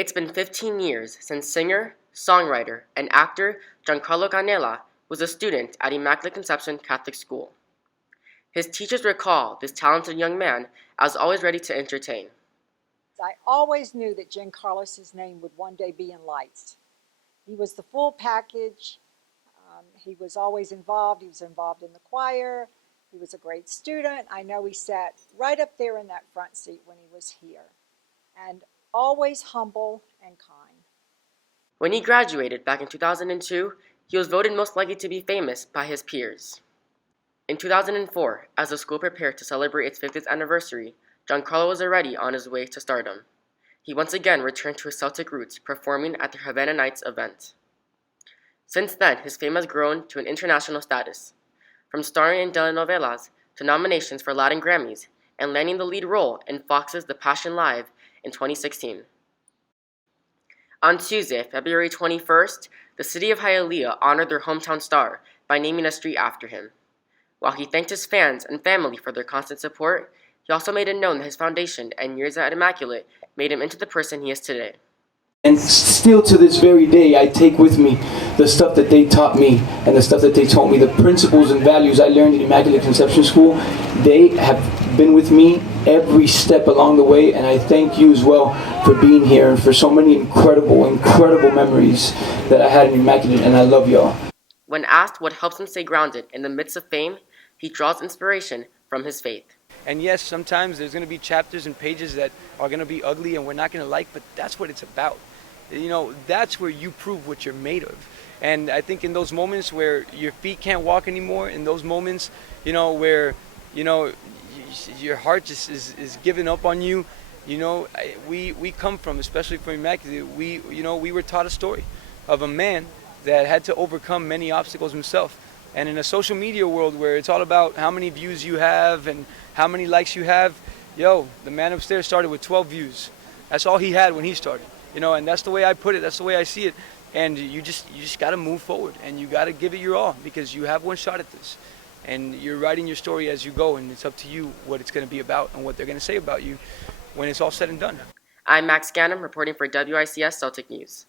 It's been 15 years since singer, songwriter, and actor Giancarlo Canella was a student at Immaculate Conception Catholic School. His teachers recall this talented young man as always ready to entertain. I always knew that Giancarlos's name would one day be in lights. He was the full package. He was always involved. He was involved in the choir. He was a great student. I know he sat right up there in that front seat when he was here. And always humble and kind. When he graduated back in 2002, he was voted most likely to be famous by his peers. In 2004, as the school prepared to celebrate its 50th anniversary, Giancarlo was already on his way to stardom. He once again returned to his Celtic roots, performing at the Havana Nights event. Since then, his fame has grown to an international status, from starring in telenovelas to nominations for Latin Grammys and landing the lead role in Fox's The Passion Live in 2016. On Tuesday, February 21st, the city of Hialeah honored their hometown star by naming a street after him. While he thanked his fans and family for their constant support, he also made it known that his foundation and years at Immaculate made him into the person he is today. And still to this very day, I take with me the stuff that they taught me and the stuff that they taught me, the principles and values I learned at Immaculate Conception School. They have been with me every step along the way, and I thank you as well for being here and for so many incredible memories that I had in Immaculate, and I love y'all. When asked what helps him stay grounded in the midst of fame, he draws inspiration from his faith. And yes, sometimes there's going to be chapters and pages that are going to be ugly and we're not going to like, but that's what it's about. You know, that's where you prove what you're made of. And I think in those moments where your feet can't walk anymore, in those moments, you know, where, you know, your heart just is giving up on you, you know, we come from, especially from Immaculate, we were taught a story of a man that had to overcome many obstacles himself. And in a social media world where it's all about how many views you have and how many likes you have, the man upstairs started with 12 views. That's all he had when he started, you know, and that's the way I put it. That's the way I see it. And you just got to move forward and you got to give it your all because you have one shot at this. And you're writing your story as you go, and it's up to you what it's going to be about and what they're going to say about you when it's all said and done. I'm Max Gannum reporting for WICS Celtic News.